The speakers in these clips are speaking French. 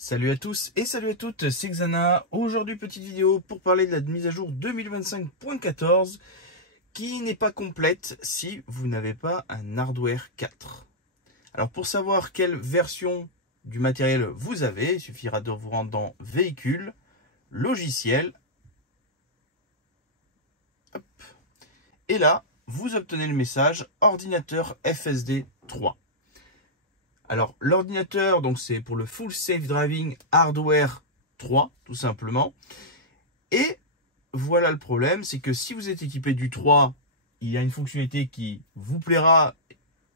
Salut à tous et salut à toutes, c'est Xana. Aujourd'hui, petite vidéo pour parler de la mise à jour 2025.14 qui n'est pas complète si vous n'avez pas un hardware 4. Alors pour savoir quelle version du matériel vous avez, il suffira de vous rendre dans Véhicules, Logiciels. Hop. Et là, vous obtenez le message Ordinateur FSD 3. Alors, l'ordinateur, donc c'est pour le Full Safe Driving Hardware 3, tout simplement. Et voilà le problème, c'est que si vous êtes équipé du 3, il y a une fonctionnalité qui vous plaira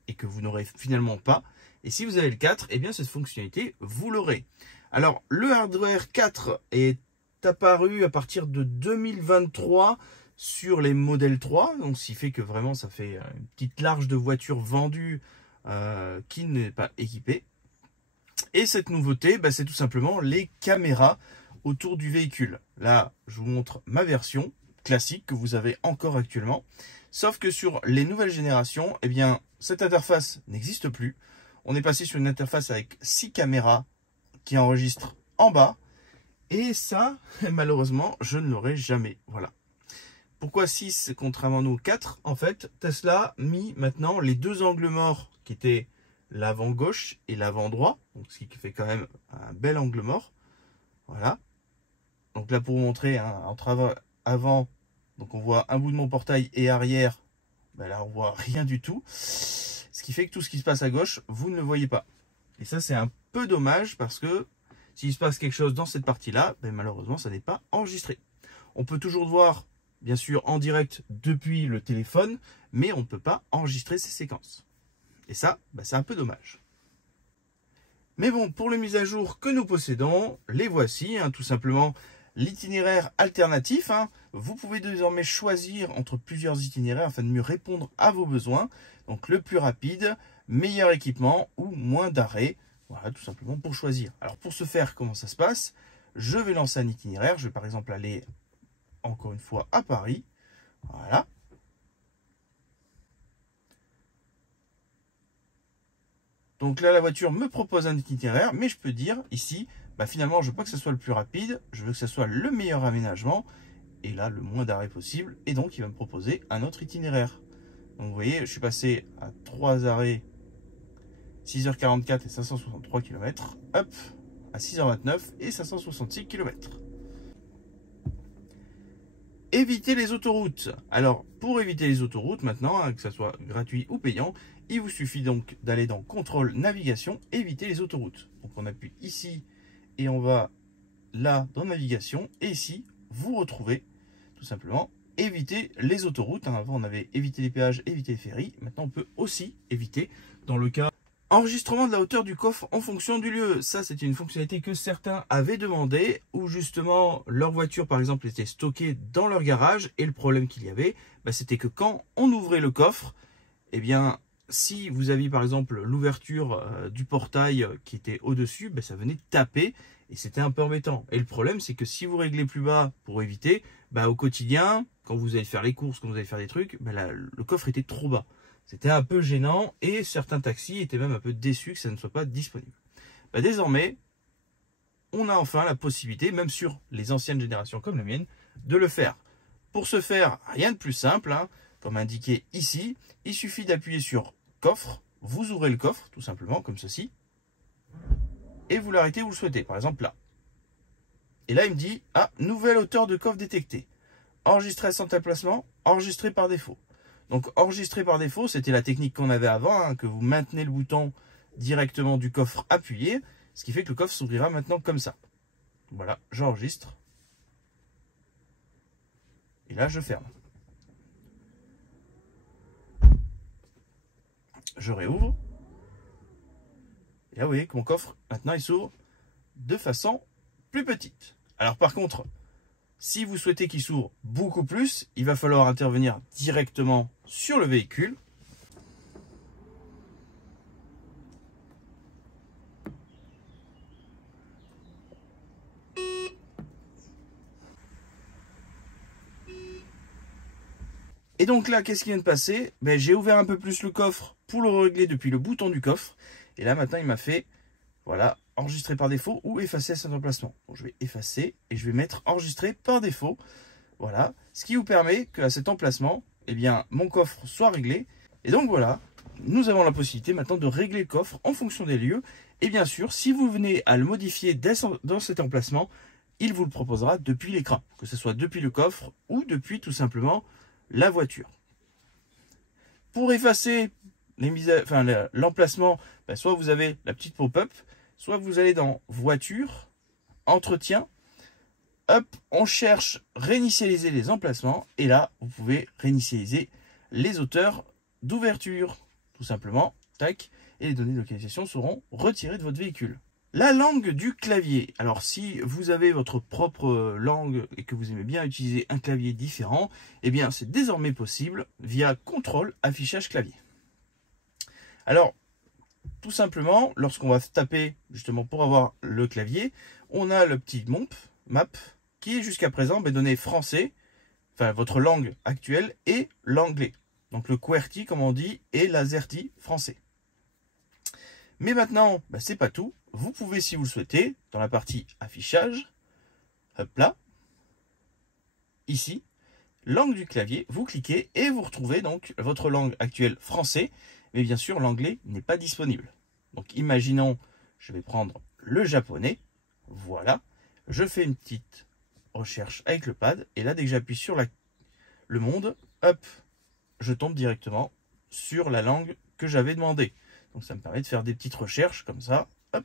et que vous n'aurez finalement pas. Et si vous avez le 4, eh bien cette fonctionnalité, vous l'aurez. Alors, le hardware 4 est apparu à partir de 2023 sur les modèles 3. Donc, ce qui fait que vraiment, ça fait une petite large de voitures vendues qui n'est pas équipé. Et cette nouveauté, c'est tout simplement les caméras autour du véhicule. Là, je vous montre ma version classique que vous avez encore actuellement. Sauf que sur les nouvelles générations, eh bien, cette interface n'existe plus. On est passé sur une interface avec 6 caméras qui enregistrent en bas. Et ça, malheureusement, je ne l'aurai jamais. Voilà. Pourquoi 6 contrairement à nous 4? En fait, Tesla a mis maintenant les deux angles morts qui étaient l'avant gauche et l'avant droit. Donc, ce qui fait quand même un bel angle mort. Voilà. Donc là, pour vous montrer, entre avant, donc on voit un bout de mon portail et arrière. Là, on voit rien du tout. Ce qui fait que tout ce qui se passe à gauche, vous ne le voyez pas. Et ça, c'est un peu dommage parce que s'il se passe quelque chose dans cette partie-là, malheureusement, ça n'est pas enregistré. On peut toujours voir, bien sûr, en direct depuis le téléphone, mais on ne peut pas enregistrer ces séquences. Et ça, c'est un peu dommage. Mais bon, pour les mises à jour que nous possédons, les voici, tout simplement l'itinéraire alternatif. Vous pouvez désormais choisir entre plusieurs itinéraires afin de mieux répondre à vos besoins. Donc le plus rapide, meilleur équipement ou moins d'arrêt. Voilà, tout simplement pour choisir. Alors pour ce faire, comment ça se passe? Je vais lancer un itinéraire. Je vais par exemple aller, encore une fois, à Paris. Voilà. Donc là, la voiture me propose un itinéraire, mais je peux dire ici, finalement, je veux pas que ce soit le plus rapide, je veux que ce soit le meilleur aménagement, et là, le moins d'arrêt possible, et donc il va me proposer un autre itinéraire. Donc vous voyez, je suis passé à 3 arrêts, 6h44 et 563 km, hop, à 6h29 et 566 km. Éviter les autoroutes. Alors, pour éviter les autoroutes, maintenant, que ce soit gratuit ou payant, il vous suffit donc d'aller dans Contrôle Navigation, éviter les autoroutes. Donc, on appuie ici et on va là dans Navigation. Et ici, vous retrouvez tout simplement éviter les autoroutes. Avant, on avait évité les péages, éviter les ferries. Maintenant, on peut aussi éviter, dans le cas enregistrement de la hauteur du coffre en fonction du lieu. Ça, c'est une fonctionnalité que certains avaient demandé, où justement leur voiture, par exemple, était stockée dans leur garage. Et le problème qu'il y avait, c'était que quand on ouvrait le coffre, eh bien, si vous aviez par exemple l'ouverture du portail qui était au-dessus, ça venait taper et c'était un peu embêtant. Et le problème, c'est que si vous réglez plus bas pour éviter, au quotidien, quand vous allez faire les courses, quand vous allez faire des trucs, le coffre était trop bas. C'était un peu gênant et certains taxis étaient même un peu déçus que ça ne soit pas disponible. Désormais, on a enfin la possibilité, même sur les anciennes générations comme la mienne, de le faire. Pour ce faire, rien de plus simple, comme indiqué ici, il suffit d'appuyer sur coffre, vous ouvrez le coffre, tout simplement, comme ceci, et vous l'arrêtez où vous le souhaitez, par exemple là. Et là, il me dit, nouvelle hauteur de coffre détectée. Enregistrer sans emplacement, enregistrer par défaut. Donc, enregistrer par défaut, c'était la technique qu'on avait avant, que vous maintenez le bouton directement du coffre appuyé, ce qui fait que le coffre s'ouvrira maintenant comme ça. Voilà, j'enregistre. Et là, je ferme. Je réouvre. Et là, vous voyez que mon coffre, maintenant, il s'ouvre de façon plus petite. Alors, par contre, si vous souhaitez qu'il s'ouvre beaucoup plus, il va falloir intervenir directement sur le véhicule. Et donc là, qu'est-ce qui vient de passer? J'ai ouvert un peu plus le coffre pour le régler depuis le bouton du coffre. Et là, maintenant, il m'a fait, voilà, enregistrer par défaut ou effacer cet emplacement. Donc, je vais effacer et je vais mettre enregistrer par défaut. Voilà, ce qui vous permet qu'à cet emplacement, eh bien, mon coffre soit réglé. Et donc voilà, nous avons la possibilité maintenant de régler le coffre en fonction des lieux. Et bien sûr, si vous venez à le modifier dans cet emplacement, il vous le proposera depuis l'écran, que ce soit depuis le coffre ou depuis tout simplement la voiture. Pour effacer l'emplacement, soit vous avez la petite pop-up, soit vous allez dans voiture, entretien, hop, on cherche réinitialiser les emplacements et là vous pouvez réinitialiser les hauteurs d'ouverture, tout simplement, tac, et les données de localisation seront retirées de votre véhicule. La langue du clavier. Alors si vous avez votre propre langue et que vous aimez bien utiliser un clavier différent, eh bien c'est désormais possible via contrôle affichage clavier. Alors tout simplement, lorsqu'on va taper justement pour avoir le clavier, on a le petit map qui est jusqu'à présent donné français, enfin votre langue actuelle et l'anglais. Donc le QWERTY comme on dit et l'AZERTY français. Mais maintenant, c'est pas tout. Vous pouvez, si vous le souhaitez, dans la partie affichage, hop là, ici, langue du clavier, vous cliquez et vous retrouvez donc votre langue actuelle français, mais bien sûr l'anglais n'est pas disponible. Donc imaginons, je vais prendre le japonais, voilà, je fais une petite recherche avec le pad, et là dès que j'appuie sur le monde, hop, je tombe directement sur la langue que j'avais demandé. Donc ça me permet de faire des petites recherches comme ça, hop,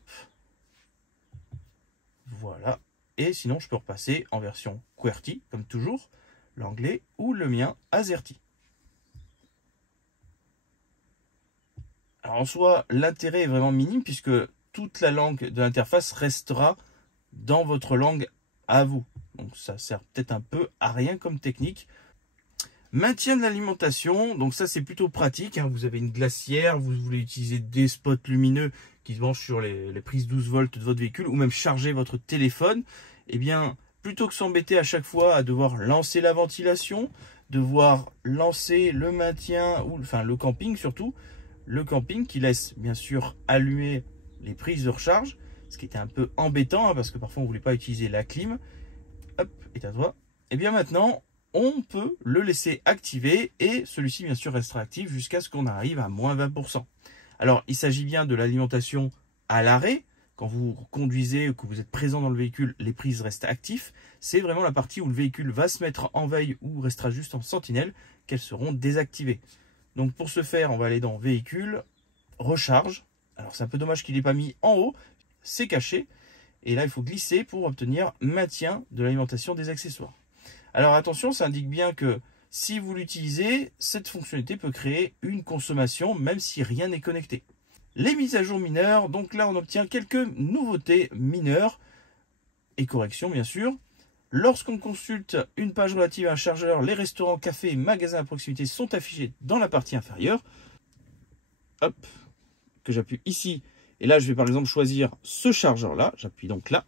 voilà. Et sinon je peux repasser en version QWERTY, comme toujours, l'anglais ou le mien AZERTY. Alors en soi, l'intérêt est vraiment minime puisque toute la langue de l'interface restera dans votre langue à vous. Donc ça sert peut-être un peu à rien comme technique. Maintien de l'alimentation, donc ça c'est plutôt pratique, hein. Vous avez une glacière, vous voulez utiliser des spots lumineux qui se branchent sur les prises 12 volts de votre véhicule ou même charger votre téléphone, eh bien plutôt que s'embêter à chaque fois à devoir lancer la ventilation, devoir lancer le maintien, ou enfin le camping surtout, le camping qui laisse bien sûr allumer les prises de recharge, ce qui était un peu embêtant hein, parce que parfois on ne voulait pas utiliser la clim, hop, éteins-toi, et bien maintenant on peut le laisser activer et celui-ci bien sûr restera actif jusqu'à ce qu'on arrive à moins 20%. Alors il s'agit bien de l'alimentation à l'arrêt. Quand vous conduisez ou que vous êtes présent dans le véhicule, les prises restent actives. C'est vraiment la partie où le véhicule va se mettre en veille ou restera juste en sentinelle qu'elles seront désactivées. Donc pour ce faire, on va aller dans véhicule, recharge. Alors c'est un peu dommage qu'il n'ait pas mis en haut, c'est caché. Et là il faut glisser pour obtenir maintien de l'alimentation des accessoires. Alors attention, ça indique bien que si vous l'utilisez, cette fonctionnalité peut créer une consommation même si rien n'est connecté. Les mises à jour mineures, donc là on obtient quelques nouveautés mineures et corrections bien sûr. Lorsqu'on consulte une page relative à un chargeur, les restaurants, cafés et magasins à proximité sont affichés dans la partie inférieure. Hop, que j'appuie ici. Et là je vais par exemple choisir ce chargeur là, j'appuie donc là.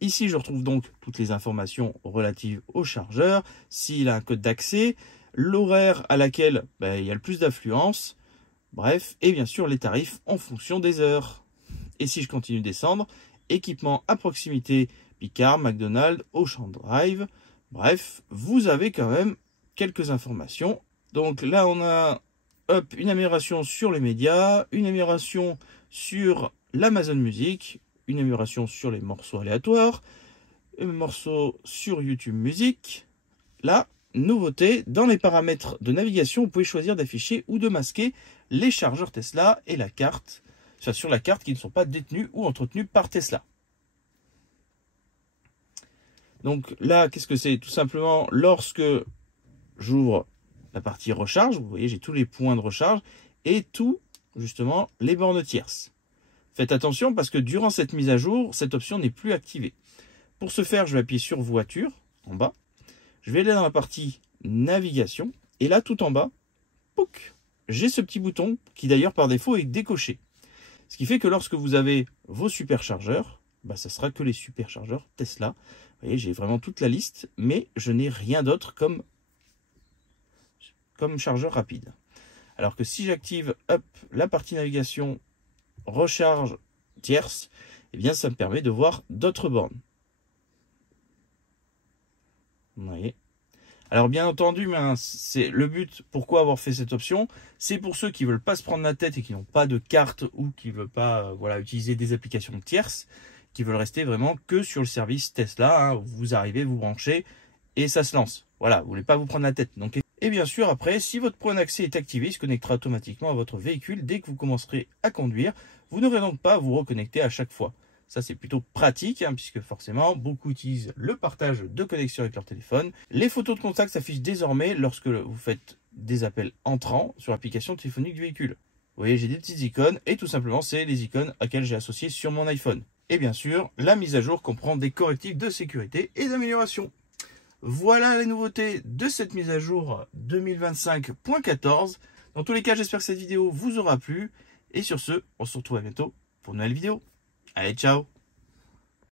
Ici, je retrouve donc toutes les informations relatives au chargeur, s'il a un code d'accès, l'horaire à laquelle il y a le plus d'affluence, bref, et bien sûr les tarifs en fonction des heures. Et si je continue de descendre, équipement à proximité, Picard, McDonald's, Ocean Drive, bref, vous avez quand même quelques informations. Donc là, on a une amélioration sur les médias, une amélioration sur l'Amazon Music, une amélioration sur les morceaux aléatoires, un morceau sur YouTube Music. Là, nouveauté, dans les paramètres de navigation, vous pouvez choisir d'afficher ou de masquer les chargeurs Tesla et la carte, sur la carte qui ne sont pas détenus ou entretenus par Tesla. Donc là, qu'est-ce que c'est? Tout simplement, lorsque j'ouvre la partie recharge, vous voyez, j'ai tous les points de recharge et tout, justement, les bornes tierces. Faites attention parce que durant cette mise à jour, cette option n'est plus activée. Pour ce faire, je vais appuyer sur voiture, en bas. Je vais aller dans la partie navigation. Et là, tout en bas, j'ai ce petit bouton qui d'ailleurs par défaut est décoché. Ce qui fait que lorsque vous avez vos superchargeurs, ça sera que les superchargeurs Tesla. Vous voyez, j'ai vraiment toute la liste, mais je n'ai rien d'autre comme chargeur rapide. Alors que si j'active la partie navigation recharge tierce, eh bien ça me permet de voir d'autres bornes. Vous voyez. Alors bien entendu, c'est le but, pourquoi avoir fait cette option, c'est pour ceux qui ne veulent pas se prendre la tête et qui n'ont pas de carte ou qui ne veulent pas voilà, utiliser des applications tierces, qui veulent rester vraiment que sur le service Tesla. Hein. Vous arrivez, vous branchez et ça se lance. Voilà, vous ne voulez pas vous prendre la tête. Donc, et bien sûr, après, si votre point d'accès est activé, il se connectera automatiquement à votre véhicule dès que vous commencerez à conduire. Vous n'aurez donc pas à vous reconnecter à chaque fois. Ça, c'est plutôt pratique, hein, puisque forcément, beaucoup utilisent le partage de connexion avec leur téléphone. Les photos de contact s'affichent désormais lorsque vous faites des appels entrants sur l'application téléphonique du véhicule. Vous voyez, j'ai des petites icônes, et tout simplement, c'est les icônes auxquelles j'ai associé sur mon iPhone. Et bien sûr, la mise à jour comprend des correctifs de sécurité et d'amélioration. Voilà les nouveautés de cette mise à jour 2025.14. Dans tous les cas, j'espère que cette vidéo vous aura plu. Et sur ce, on se retrouve à bientôt pour une nouvelle vidéo. Allez, ciao!